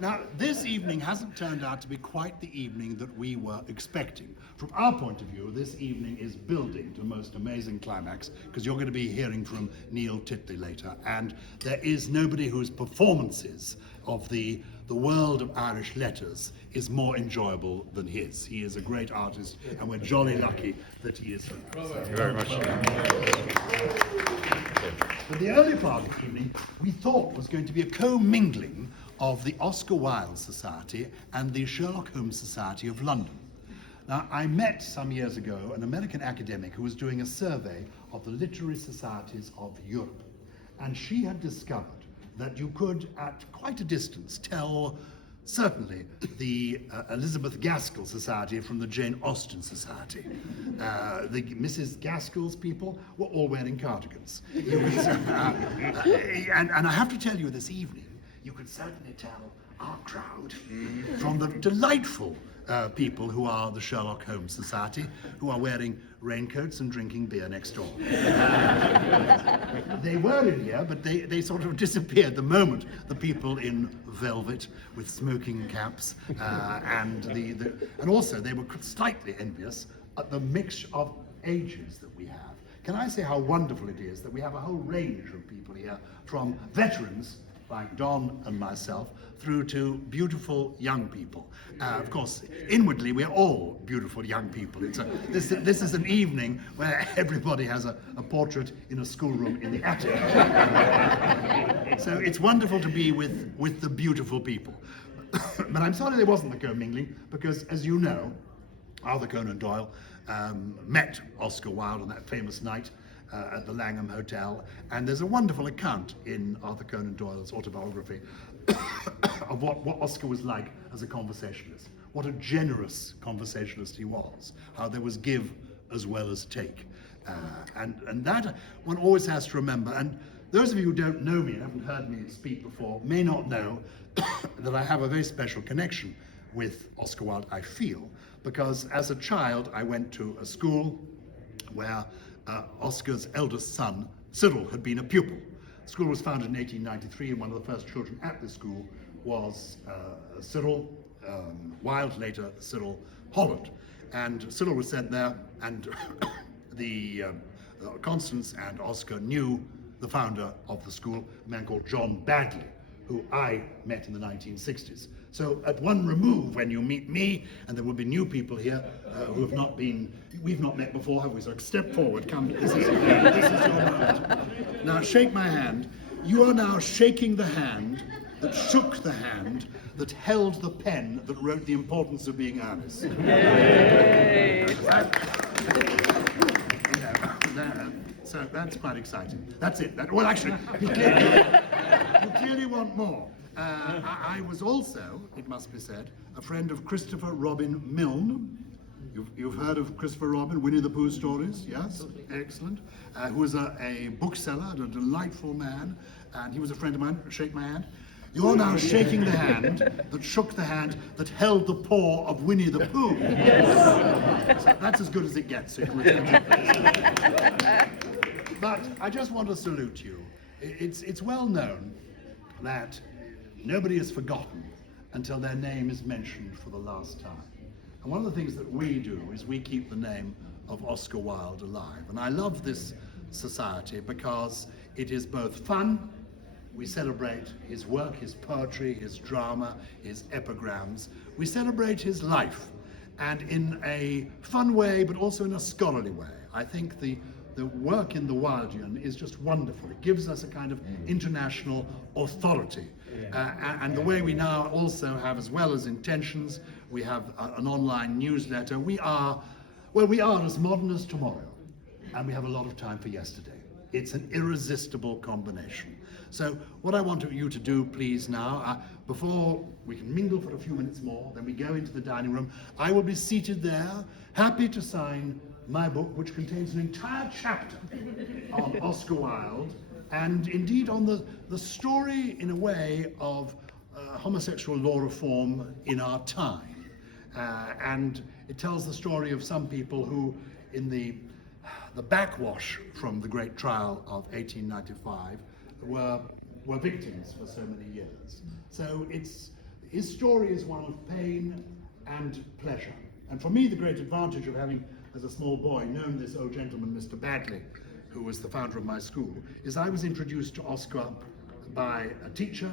Now, this evening hasn't turned out to be quite the evening that we were expecting. From our point of view, this evening is building to a most amazing climax, because you're going to be hearing from Neil Titley later, and there is nobody whose performances of the world of Irish letters is more enjoyable than his. He is a great artist, and we're jolly lucky that he is here. Thank you very much. But the early part of the evening, we thought was going to be a co-mingling of the Oscar Wilde Society and the Sherlock Holmes Society of London. Now, I met some years ago an American academic who was doing a survey of the literary societies of Europe, and she had discovered that you could, at quite a distance, tell certainly the Elizabeth Gaskell Society from the Jane Austen Society. The Mrs. Gaskell's people were all wearing cardigans. And I have to tell you, this evening, you could certainly tell our crowd from the delightful people who are the Sherlock Holmes Society, who are wearing raincoats and drinking beer next door. They were in here, but they sort of disappeared the moment the people in velvet with smoking caps and also they were slightly envious at the mix of ages that we have. Can I say how wonderful it is that we have a whole range of people here, from veterans like Don and myself, through to beautiful young people. Of course, inwardly, we're all beautiful young people. This is an evening where everybody has a portrait in a schoolroom in the attic. So it's wonderful to be with the beautiful people. But I'm sorry there wasn't the co-mingling, because, as you know, Arthur Conan Doyle met Oscar Wilde on that famous night at the Langham Hotel, and there's a wonderful account in Arthur Conan Doyle's autobiography of what Oscar was like as a conversationalist, what a generous conversationalist he was, how there was give as well as take. And that one always has to remember, and those of you who don't know me and haven't heard me speak before may not know that I have a very special connection with Oscar Wilde, I feel, because as a child I went to a school where Oscar's eldest son, Cyril, had been a pupil. The school was founded in 1893, and one of the first children at the school was Cyril Wilde, later Cyril Holland. And Cyril was sent there, and Constance and Oscar knew the founder of the school, a man called John Badley, who I met in the 1960s. So at one remove, when you meet me, and there will be new people here who have not been, we've not met before, have we? So step forward, come, this is your moment. Now shake my hand. You are now shaking the hand that shook the hand that held the pen that wrote The Importance of Being Earnest. Yay! So that's quite exciting. That's it. Well, actually, you clearly want more. I was also, it must be said, a friend of Christopher Robin Milne. You've heard of Christopher Robin, Winnie the Pooh stories, yes? Excellent. Who was a bookseller and a delightful man, and he was a friend of mine. Shake my hand. You're now shaking the hand that shook the hand that held the paw of Winnie the Pooh. Yes. So that's as good as it gets. So but I just want to salute you. It's well known that nobody is forgotten until their name is mentioned for the last time. And one of the things that we do is we keep the name of Oscar Wilde alive. And I love this society because it is both fun. We celebrate his work, his poetry, his drama, his epigrams. We celebrate his life, and in a fun way, but also in a scholarly way. I think the work in the Wildean is just wonderful. It gives us a kind of international authority. And the way we now also have, as well as intentions, we have an online newsletter. We are as modern as tomorrow, and we have a lot of time for yesterday. It's an irresistible combination. So what I want you to do, please, now, before we can mingle for a few minutes more, then we go into the dining room, I will be seated there, happy to sign my book, which contains an entire chapter on Oscar Wilde, and indeed on the story, in a way, of homosexual law reform in our time. And it tells the story of some people who, in the backwash from the great trial of 1895, were victims for so many years. So his story is one of pain and pleasure. And for me, the great advantage of having, as a small boy, known this old gentleman, Mr. Badley, who was the founder of my school, is I was introduced to Oscar by a teacher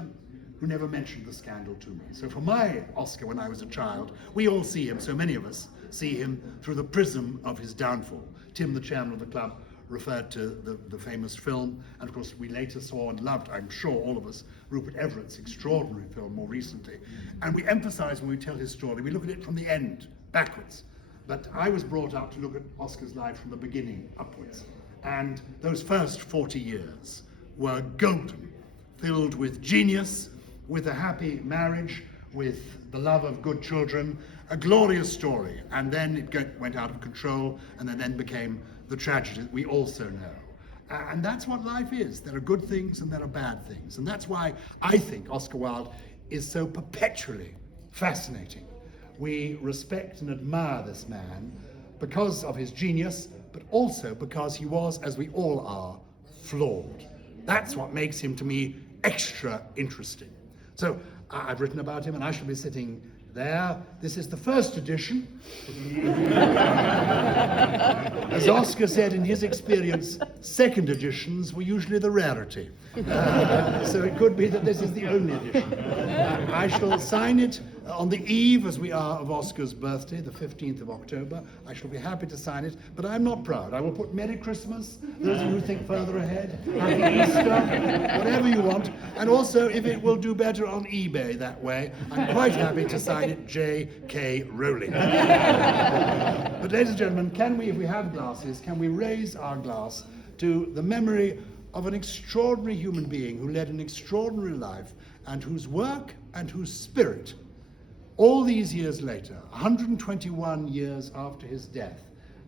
who never mentioned the scandal to me. So for my Oscar, when I was a child, we all see him, so many of us see him through the prism of his downfall. Tim, the chairman of the club, referred to the famous film, and of course we later saw and loved, I'm sure all of us, Rupert Everett's extraordinary film more recently. And we emphasize when we tell his story, we look at it from the end, backwards. But I was brought up to look at Oscar's life from the beginning upwards. And those first 40 years were golden, filled with genius, with a happy marriage, with the love of good children, a glorious story. And then it went out of control, and then became the tragedy that we also know. And that's what life is. There are good things and there are bad things. And that's why I think Oscar Wilde is so perpetually fascinating. We respect and admire this man because of his genius, but also because he was, as we all are, flawed. That's what makes him, to me, extra interesting. So I've written about him, and I shall be sitting there. This is the first edition. As Oscar said, in his experience, second editions were usually the rarity. So it could be that this is the only edition. I shall sign it on the eve, as we are, of Oscar's birthday, the 15th of October. I shall be happy to sign it, but I'm not proud. I will put Merry Christmas, those of you who think further ahead, Happy Easter, whatever you want. And also, if it will do better on eBay that way, I'm quite happy to sign it J.K. Rowling. But ladies and gentlemen, can we, if we have glasses, can we raise our glass to the memory of an extraordinary human being who led an extraordinary life, and whose work and whose spirit, all these years later, 121 years after his death,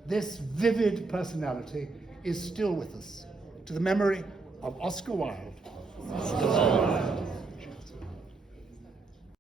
this vivid personality is still with us. To the memory of Oscar Wilde.